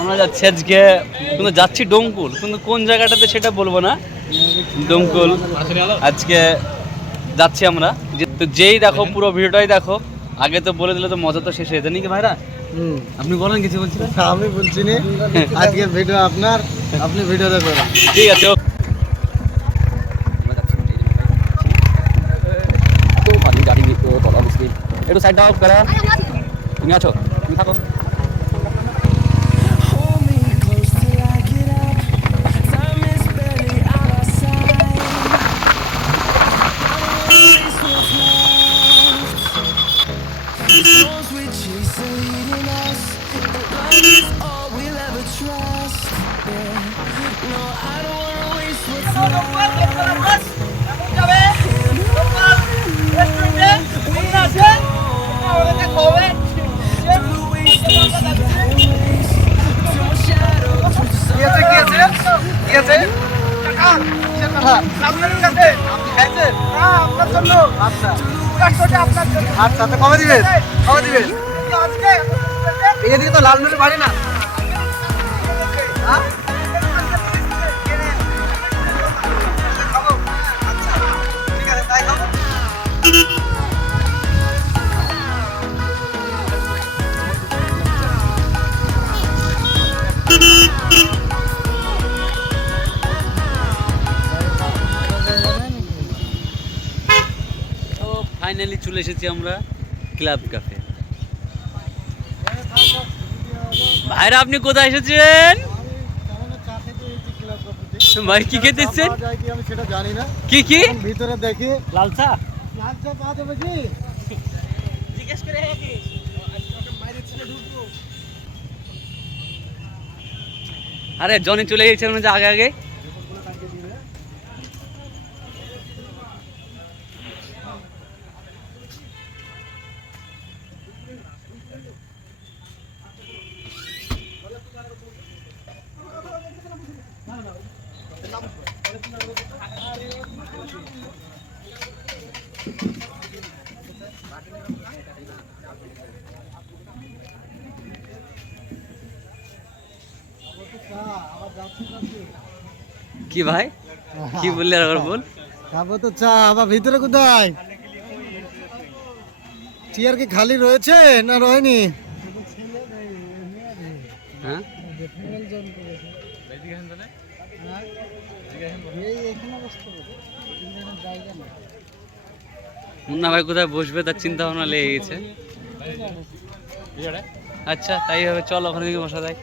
আমরা যাচ্ছি আজকে কিন্তু যাচ্ছি ডোমকুল, কিন্তু কোন জায়গাটাতে সেটা বলবো না। ডোমকুল আজকে যাচ্ছি আমরা। তো যেই দেখো পুরো ভিডিওটাই দেখো, আগে তো বলে দিলে তো মজা তো শেষ হয়ে যায় নাকি ভাইরা? আপনি বলেন কিছু বলছিলেন? আমি বলছি না, আজকের ভিডিও আপনার, আপনি ভিডিওটা করেন। ঠিক আছে। একটু সাইড দাও করা। তুমি আছো, তুমি থাকো। আচ্ছা, তো কবে দিবেন? কবে দিবেন? এদিকে তো লাল নুনের বাড়ি না। ফাইনালি চলে এসেছি আমরা ক্লাব ক্যাফে। ভাইরা আপনি কোথায় এসেছেন? ভাই কি খেতে এসেছেন? আমি সেটা জানি না। কি কি ভিতরে দেখি লাল চা? লাল চা পাওয়া যাবে কি? জিজ্ঞেস করে কি আরে জনি চলে গেছে মানে আগে আগে। কি ভাই কি বললে আবার বল? খাবো তো চা, আবার ভিতরে কোথায়? চেয়ার কি খালি রয়েছে না রয়নি? হ্যাঁ মুন্না ভাই কোথায় বসবে তার চিন্তা ভাবনা লেগে গেছে। আচ্ছা তাই হবে, চল ওখানে দিকে বসা যায়।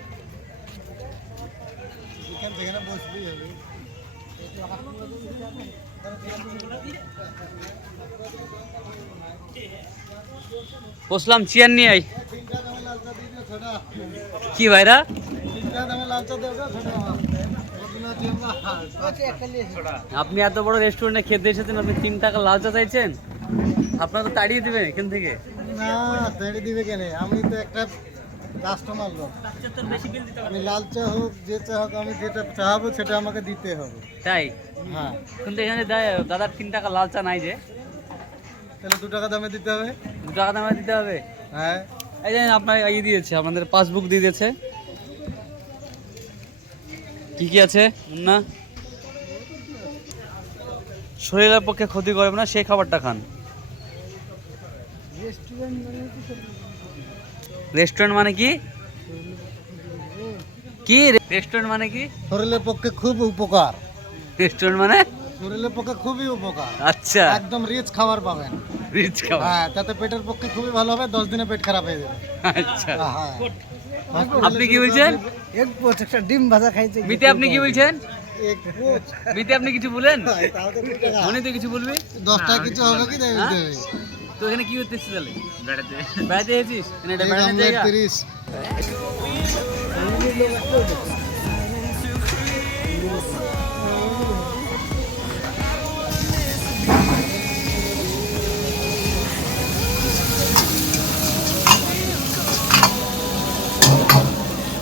বসলাম, চেয়ার নিয়ে আই। কি ভাইরা আপনি এত বড় রেস্টুরেন্টে খেতে এসেছেন, আপনি 3 টাকা লাল চা চাইছেন? আপনারা তো তাড়িয়ে দিবেন এখান থেকে। না, তাড়িয়ে দিবে কেন? আমি তো একটা কাস্টমার লোক। আমি লাল চা হোক যে চা হোক, আমি যেটা চাহাবো সেটা আমাকে দিতে হবে। তাই? হ্যাঁ। কিন্তু এখানে দাদার 3 টাকা লাল চা নাই যে। তাহলে 2 টাকা দামে দিতে হবে। 2 টাকা দামে দিতে হবে? হ্যাঁ। এই যে আপনার ইয়ে দিয়েছে, আমাদের পাসবুক দিয়ে দিয়েছে। কি কি আছে মুন্না? শরীরের পক্ষে ক্ষতি করবে না সেই খাবারটা খান। রেস্টুরেন্ট মানে কি? কি রেস্টুরেন্ট মানে কি? শরীরের পক্ষে খুব উপকার। রেস্টুরেন্ট মানে শরীরের পক্ষে খুবই উপকার। আচ্ছা, একদম রিচ খাবার পাবেন। রিচ খাবার? হ্যাঁ, তাতে পেটের পক্ষে খুবই ভালো হবে। 10 দিনে পেট খারাপ হয়ে যাবে। আচ্ছা, হ্যাঁ। আপনি কি বলছেন? এক পোচ একটা ডিম ভাজা খাইছে। মিতে আপনি কি বলছেন? এক পোচ। মিতে আপনি কিছু বলেন? তাহলে 2 টাকা। মনে তো কিছু বলবি? 10 টাকা কিছু হবে কি দেবে? তো এখানে কি হচ্ছে তাহলে? বেড়াতে এসেছিস? এটা বেড়াতে 30।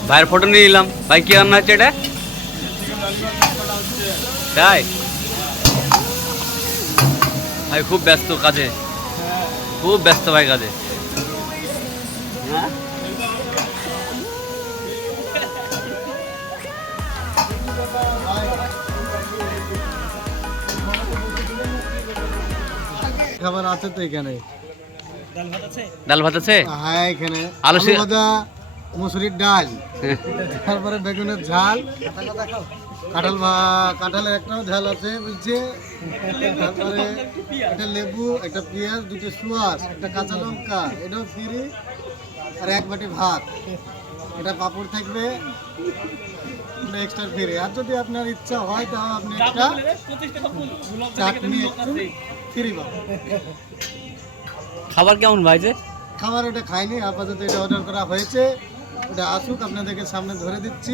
ভাইয়ের ফটো নিয়ে নিলাম। ভাই কি রান্না হচ্ছে এটা? তাই ভাই খুব ব্যস্ত কাজে, খুব ব্যস্ত ভাই কাজে। খাবার আছে তো এখানে। ডাল ভাত আছে? হ্যাঁ এখানে আলু আলু ভাজা, মুসুরির ডাল, তারপরে বেগুনের ঝাল, কাঁঠালের একটাও ঝাল আছে বুঝছে, তারপরে একটা লেবু, একটা পেঁয়াজ, দুটো সুয়াস, একটা কাঁচা লঙ্কা, এটাও ফ্রি, আর এক বাটি ভাত, এটা পাঁপড় থাকবে, এক্সট্রা ফ্রি। আর যদি আপনার ইচ্ছা হয় তাহলে আপনি একটা চাটনি একটু ফ্রি পাবেন। খাবার কেমন ভাই যে? খাবার ওটা খাইনি, আপাতত এটা অর্ডার করা হয়েছে, ওটা আসুক আপনাদেরকে সামনে ধরে দিচ্ছি,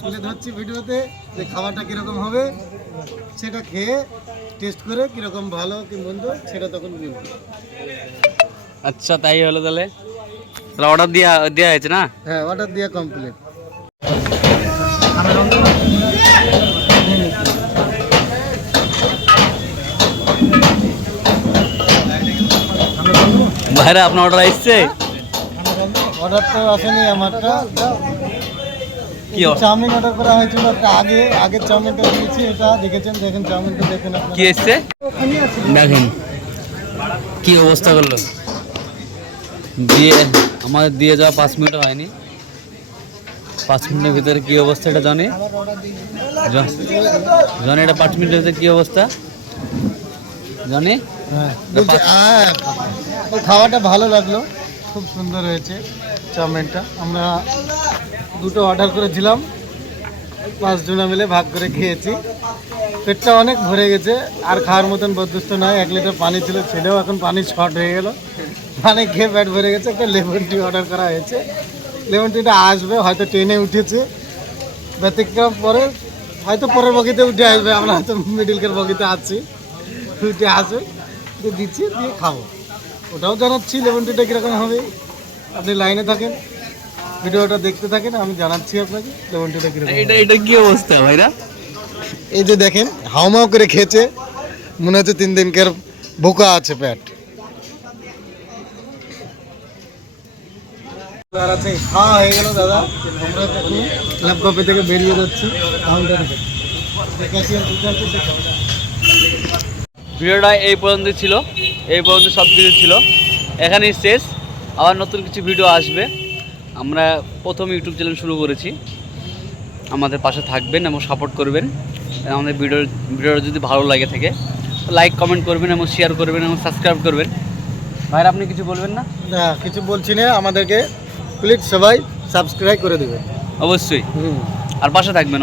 তুলে ধরছি ভিডিওতে যে খাবারটা কীরকম হবে, সেটা খেয়ে টেস্ট করে কীরকম ভালো কি মন্দ সেটা তখন বলবো। আচ্ছা তাই হলো তাহলে, অর্ডার দেওয়া হয়েছে না? হ্যাঁ অর্ডার দেওয়া কমপ্লিট। ভাইরা আপনার অর্ডার আসছে? অর্ডার তো আসেনি আমারটা, কি চাউমিন অর্ডার করা হয়েছিল একটা আগের চাউমিনটা দিয়েছি, এটা দেখেছেন, দেখেন চাউমিনটা দেখেন আপনারা। কি এসছে দেখেন কি অবস্থা করলো। দিয়ে আমাদের দিয়ে যাওয়া 5 মিনিট হয়নি, 5 মিনিটের ভিতরে কি অবস্থা এটা জানি, জানি এটা 5 মিনিটের ভিতরে কি অবস্থা জানি। হ্যাঁ ওই খাওয়াটা ভালো লাগলো, খুব সুন্দর হয়েছে চাউমিনটা। আমরা দুটো অর্ডার করেছিলাম, 5 জনা মিলে ভাগ করে খেয়েছি, পেটটা অনেক ভরে গেছে, আর খাওয়ার মতন বদুস্ত নয়। 1 লিটার পানি ছিল, ছেলেও এখন পানি শর্ট হয়ে গেল, পানি খেয়ে পেট ভরে গেছে। একটা লেমন টি অর্ডার করা হয়েছে, লেমন টিটা আসবে, হয়তো ট্রেনে উঠেছে ব্যতিক্রম, পরে হয়তো পরের বগিতে উঠে আসবে, আমরা হয়তো মিডিলকের বগিতে আছি, উঠে আসবে, দিচ্ছি, দিয়ে খাবো। ওটাও জানাচ্ছি লেমন টিটা কীরকম হবে, আপনি লাইনে থাকেন, ভিডিওটা দেখতে থাকেন, আমি জানাচ্ছি আপনাকে লেমন টিটা কীরকম। এটা কি অবস্থা ভাইরা? এই যে দেখেন হাউমাউ করে খেয়েছে, মনে হচ্ছে 3 দিনকার ভোকা আছে পেট। খাওয়া হয়ে গেল দাদা, আমরা এখন ল্যাপটপে থেকে বেরিয়ে যাচ্ছি কাউন্টারে। ভিডিওটা এই পর্যন্ত ছিল, এই পর্যন্ত সব কিছু ছিল, এখানেই শেষ। আবার নতুন কিছু ভিডিও আসবে। আমরা প্রথম ইউটিউব চ্যানেল শুরু করেছি, আমাদের পাশে থাকবেন এবং সাপোর্ট করবেন। আমাদের ভিডিওটা যদি ভালো লাগে থাকে লাইক কমেন্ট করবেন এবং শেয়ার করবেন এবং সাবস্ক্রাইব করবেন। ভাইরা আপনি কিছু বলবেন না? না কিছু বলছি না, আমাদেরকে প্লিজ সবাই সাবস্ক্রাইব করে দেবেন অবশ্যই, আর পাশে থাকবেন।